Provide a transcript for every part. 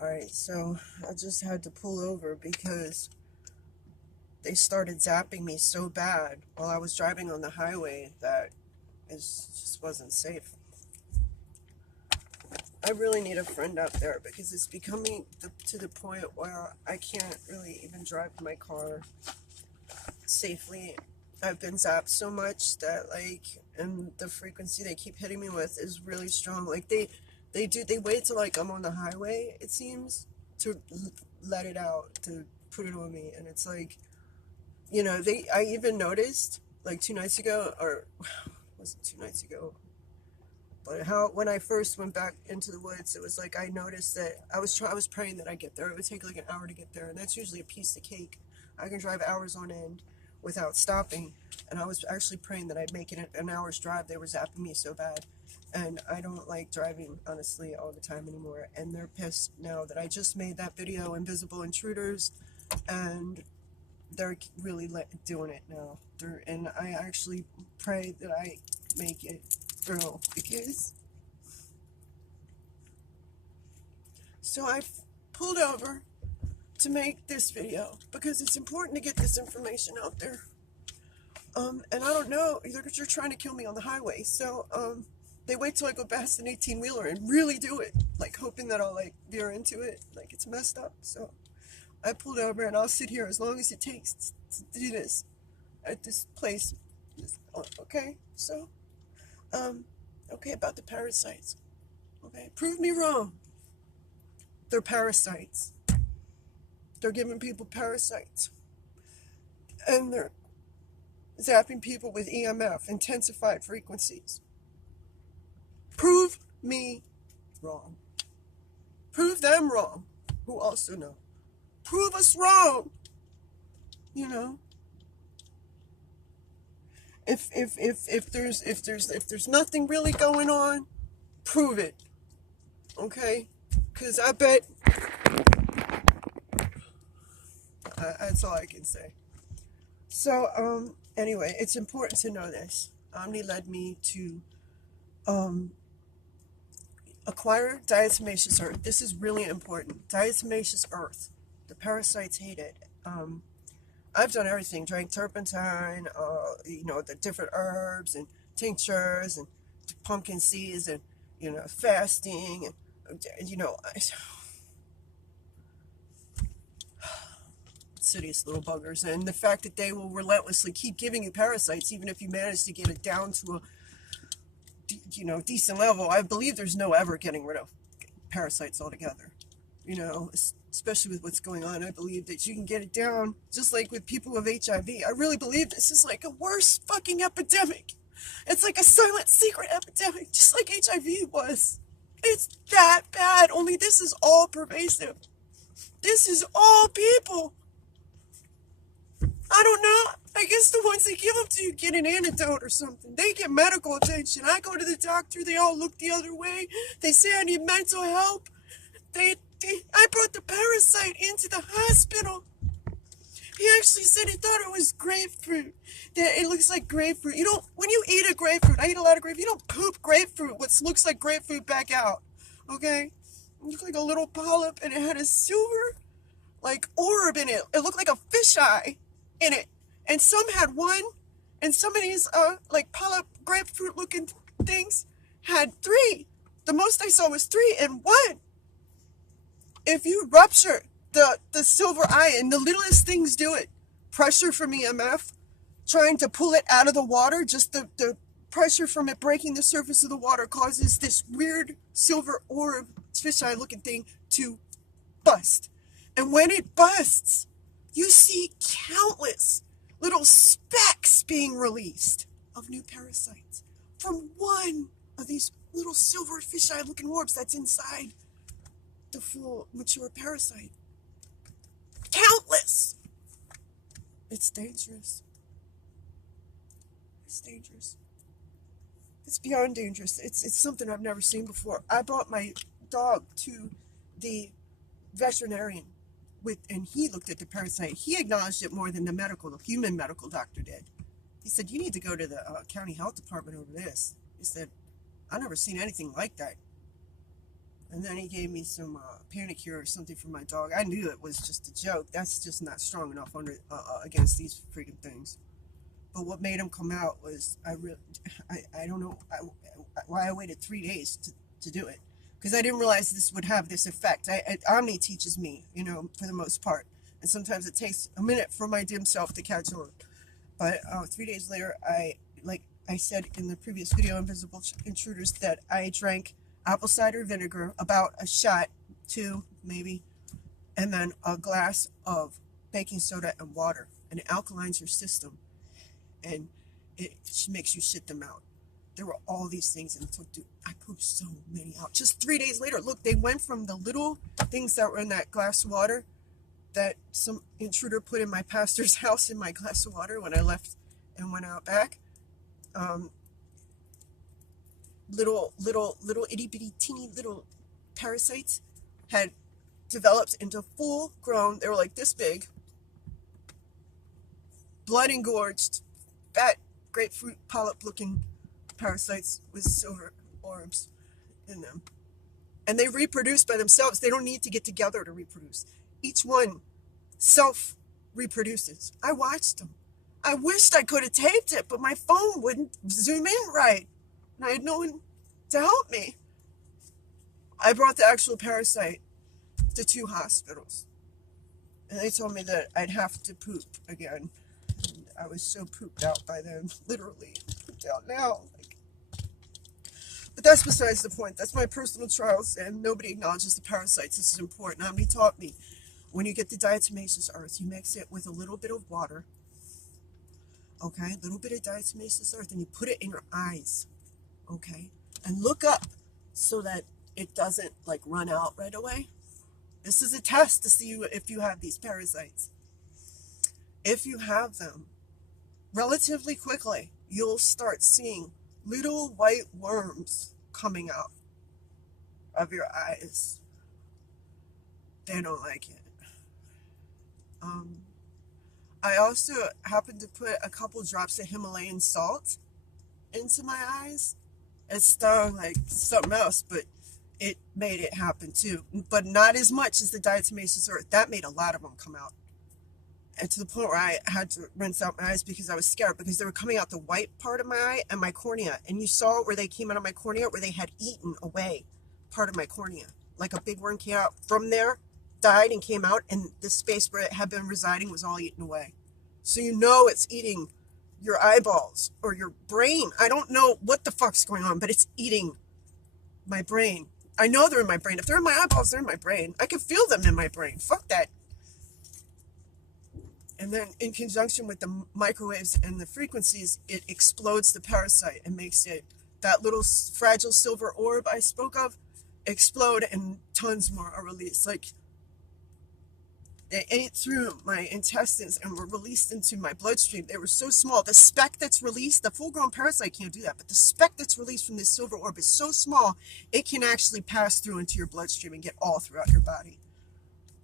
Alright, so I just had to pull over because they started zapping me so bad while I was driving on the highway that it just wasn't safe. I really need a friend out there because it's becoming to the point where I can't really even drive my car safely. I've been zapped so much that, like, and the frequency they keep hitting me with is really strong. Like, they wait till, like, I'm on the highway, it seems, to let it out, to put it on me. And it's like, I even noticed, like, 2 nights ago, or was it 2 nights ago? But when I first went back into the woods, it was like I noticed that I was praying that I get there. It would take like an hour to get there, and that's usually a piece of cake. I can drive hours on end without stopping, and I was actually praying that I'd make it an hour's drive. They were zapping me so bad, and I don't like driving, honestly, all the time anymore. And they're pissed now that I just made that video, Invisible Intruders, and they're really doing it now. And I actually pray that I make it through because. So I pulled over to make this video because it's important to get this information out there. And I don't know, you're trying to kill me on the highway. So they wait till I go past an 18-wheeler and really do it, like hoping that I'll like veer into it, like it's messed up. So I pulled over and I'll sit here as long as it takes to do this at this place. Okay, so, okay, about the parasites. Okay, prove me wrong. They're parasites. They're giving people parasites. And they're zapping people with EMF, intensified frequencies. Prove me wrong. Prove them wrong, who also know. Prove us wrong. You know, if there's nothing really going on, prove it. Okay, because I bet that's all I can say. So anyway, it's important to know this. Omni led me to acquire Diatamaceous Earth. This is really important. Diatamaceous Earth. The parasites hate it. I've done everything. Drank turpentine, the different herbs and tinctures and pumpkin seeds and, fasting and, insidious little buggers. And the fact that they will relentlessly keep giving you parasites, even if you manage to get it down to a, decent level. I believe there's no ever getting rid of parasites altogether. Especially with what's going on, I believe that you can get it down, just like with people with HIV. I really believe this is like a worse fucking epidemic. It's like a silent secret epidemic, just like HIV was. It's that bad, only this is all pervasive. This is all people. I don't know. I guess the ones that give them to you get an antidote or something. They get medical attention. I go to the doctor, they all look the other way. They say I need mental help. I brought the parasite into the hospital. He actually said he thought it was grapefruit. That it looks like grapefruit. When you eat a grapefruit, I eat a lot of grapefruit, you don't poop grapefruit, what looks like grapefruit back out. Okay? It looked like a little polyp and it had a silver, orb in it. It looked like a fisheye in it. And some had one, and some of these, polyp grapefruit looking things had 3. The most I saw was 3 and 1. If you rupture the silver eye, and the littlest things do it, pressure from EMF, trying to pull it out of the water, just the pressure from it breaking the surface of the water causes this weird silver orb, fisheye looking thing, to bust. And when it busts, you see countless little specks being released of new parasites from one of these little silver fisheye looking orbs that's inside the full mature parasite. Countless. It's dangerous. It's dangerous. It's beyond dangerous. It's something I've never seen before. I brought my dog to the veterinarian and he looked at the parasite. He acknowledged it more than the human medical doctor did. He said, "You need to go to the county health department over this." He said, "I've never seen anything like that." And then he gave me some panic cure or something for my dog. I knew it was just a joke. That's just not strong enough against these freaking things. But what made him come out was I don't know why I waited 3 days to do it, because I didn't realize this would have this effect. Omni teaches me, you know, for the most part, and sometimes it takes a minute for my dim self to catch on. But 3 days later, like I said in the previous video, Invisible Intruders, that I drank apple cider vinegar, about a shot, 2 maybe, and then a glass of baking soda and water, and it alkalines your system, and it makes you shit them out. There were all these things, and so, dude, I pooped so many out. Just 3 days later, look, they went from the little things that were in that glass of water that some intruder put in my pastor's house in my glass of water when I left and went out back. Little itty bitty teeny little parasites had developed into full grown, they were like this big, blood engorged, fat grapefruit polyp looking parasites with silver orbs in them. And they reproduce by themselves. They don't need to get together to reproduce. Each one self reproduces. I watched them. I wished I could have taped it, but my phone wouldn't zoom in right. And I had no one to help me. I brought the actual parasite to 2 hospitals. And they told me that I'd have to poop again. And I was so pooped out by then, literally pooped out now. But that's besides the point. That's my personal trials, and nobody acknowledges the parasites. This is important. Omni taught me, when you get the Diatamaceous Earth, you mix it with a little bit of water, okay, a little bit of Diatamaceous Earth, and you put it in your eyes, okay, and look up so that it doesn't like run out right away. This is a test to see if you have these parasites. If you have them, relatively quickly, you'll start seeing little white worms coming out of your eyes. They don't like it. I also happened to put a couple drops of Himalayan salt into my eyes. It stung like something else, but it made it happen too. But not as much as the Diatamaceous Earth. That made a lot of them come out. And to the point where I had to rinse out my eyes because I was scared, because they were coming out the white part of my eye and my cornea. And you saw where they came out of my cornea, where they had eaten away part of my cornea. Like a big worm came out from there, died and came out, and the space where it had been residing was all eaten away. So you know it's eating your eyeballs or your brain. I don't know what the fuck's going on, but it's eating my brain. I know they're in my brain. If they're in my eyeballs, they're in my brain. I can feel them in my brain. Fuck that. And then in conjunction with the microwaves and the frequencies, it explodes the parasite and makes it, that little fragile silver orb I spoke of, explode, and tons more are released. Like, they ate through my intestines and were released into my bloodstream. They were so small. The speck that's released, the full-grown parasite can't do that, but the speck that's released from this silver orb is so small, it can actually pass through into your bloodstream and get all throughout your body.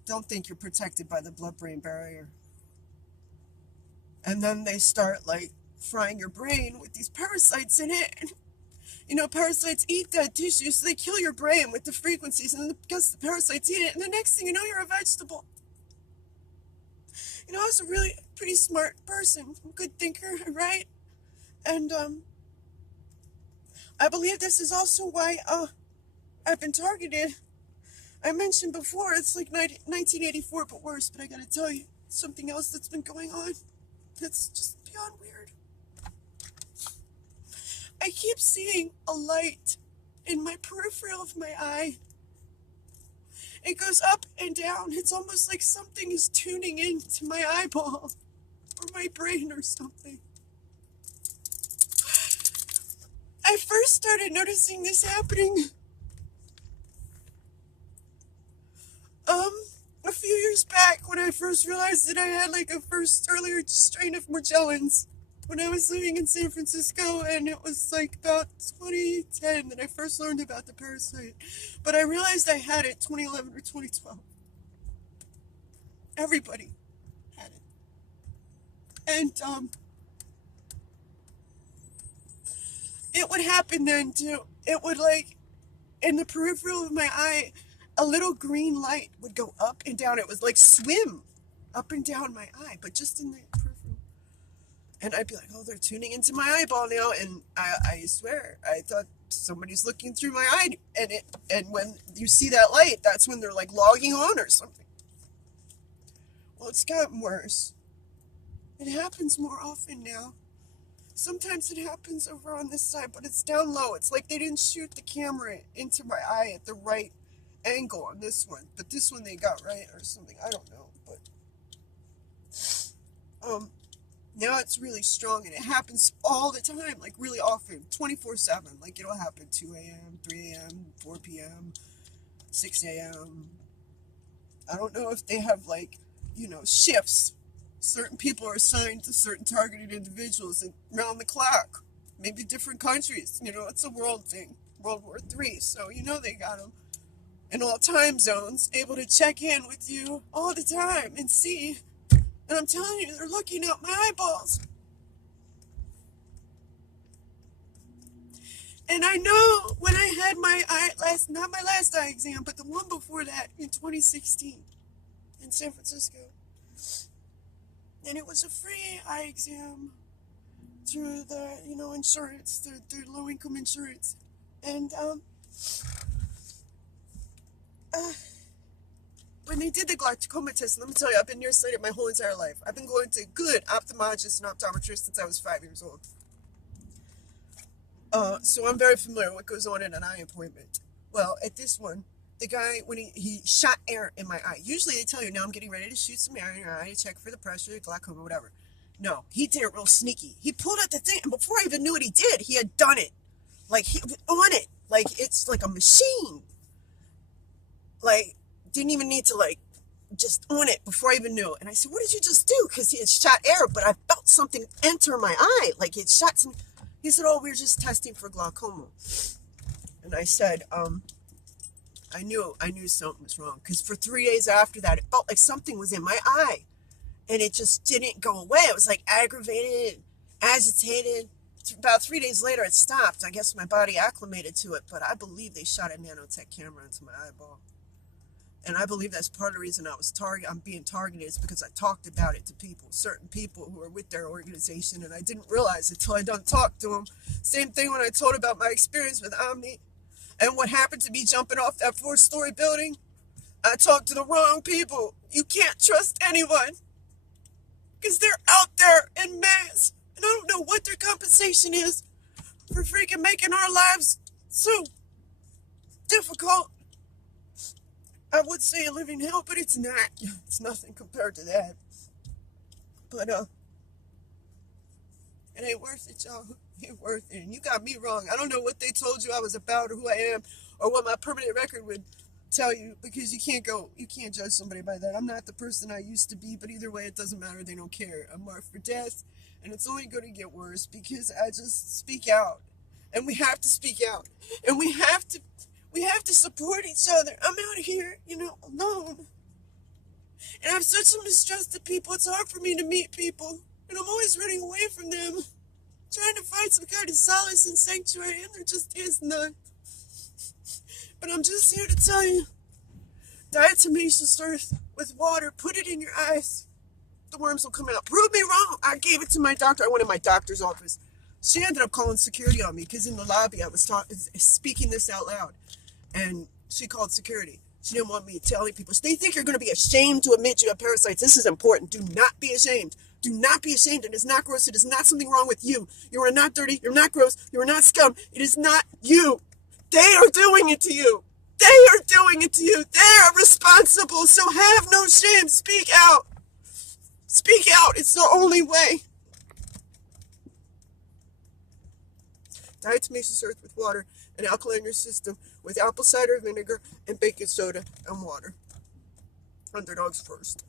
Don't think you're protected by the blood-brain barrier. And then they start, like, frying your brain with these parasites in it. And, you know, parasites eat dead tissue, so they kill your brain with the frequencies, and then because the parasites eat it, and the next thing you know, you're a vegetable. You know, I was a really pretty smart person, good thinker, right? And I believe this is also why I've been targeted. I mentioned before, it's like 1984, but worse. But I gotta tell you, something else that's been going on that's just beyond weird. I keep seeing a light in my peripheral of my eye. It goes up and down. It's almost like something is tuning into my eyeball or my brain or something. I first started noticing this happening a few years back, when I first realized that I had like a earlier strain of Morgellons when I was living in San Francisco, and it was like about 2010 that I first learned about the parasite. But I realized I had it 2011 or 2012. Everybody had it. And it would happen then too. It would like in the peripheral of my eye, a little green light would go up and down. It was like swim up and down my eye, but just in the peripheral. And I'd be like, oh, they're tuning into my eyeball now. And I swear, I thought somebody's looking through my eye. And when you see that light, that's when they're like logging on or something. Well, it's gotten worse. It happens more often now. Sometimes it happens over on this side, but it's down low. It's like they didn't shoot the camera into my eye at the right angle on this one. But this one they got right or something. I don't know. But now it's really strong, and it happens all the time, like really often, 24/7. Like it'll happen 2 a.m., 3 a.m., 4 p.m., 6 a.m. I don't know if they have like, shifts. Certain people are assigned to certain targeted individuals around the clock. Maybe different countries. It's a world thing. World War III. So, they got them in all time zones, able to check in with you all the time and see. And I'm telling you, they're looking at my eyeballs. And I know when I had not my last eye exam, but the one before that in 2016 in San Francisco. And it was a free eye exam through the, insurance, the low-income insurance. And when they did the glaucoma test, let me tell you, I've been nearsighted my whole entire life. I've been going to good ophthalmologists and optometrists since I was 5 years old. So I'm very familiar with what goes on in an eye appointment. Well, at this one, the guy, when he shot air in my eye. Usually they tell you, now I'm getting ready to shoot some air in your eye to check for the pressure, glaucoma, whatever. No, he did it real sneaky. He pulled out the thing, and before I even knew what he did, he had done it. Like, he was on it. Like, it's like a machine. Like, didn't even need to, like, just on it before I even knew. And I said, what did you just do? Because he had shot air, but I felt something enter my eye. Like, it shot some. He said, oh, we were just testing for glaucoma. And I said, I knew something was wrong, because for 3 days after that, it felt like something was in my eye, and it just didn't go away. It was like aggravated, agitated. About 3 days later, it stopped. I guess my body acclimated to it, but I believe they shot a nanotech camera into my eyeball, and I believe that's part of the reason I'm being targeted is because I talked about it to people, certain people who are with their organization, and I didn't realize it till I done talked to them. Same thing when I told about my experience with Omni. And what happened to me jumping off that 4-story building? I talked to the wrong people. You can't trust anyone, because they're out there en masse. And I don't know what their compensation is for freaking making our lives so difficult. I would say a living hell, but it's not. It's nothing compared to that. But, it ain't worth it, y'all. It ain't worth it. And you got me wrong. I don't know what they told you I was about or who I am or what my permanent record would tell you, because you can't judge somebody by that. I'm not the person I used to be, but either way, it doesn't matter. They don't care. I'm marked for death, and it's only going to get worse because I just speak out. And we have to speak out. And we have to support each other. I'm out here, alone. And I have such a mistrust of people. It's hard for me to meet people. And I'm always running away from them, trying to find some kind of solace and sanctuary, and there just is none. But I'm just here to tell you, Diatamaceous Earth with water, put it in your eyes. The worms will come out. Prove me wrong. I gave it to my doctor. I went in my doctor's office. She ended up calling security on me, because in the lobby I was speaking this out loud. And she called security. She didn't want me telling people. They think you're going to be ashamed to admit you have parasites. This is important. Do not be ashamed. Do not be ashamed. It is not gross. It is not something wrong with you. You are not dirty. You're not gross. You are not scum. It is not you. They are doing it to you. They are doing it to you. They are responsible. So have no shame. Speak out. Speak out. It's the only way. Diatamaceous Earth with water and alkaline in your system with apple cider vinegar and baking soda and water. Underdogs first.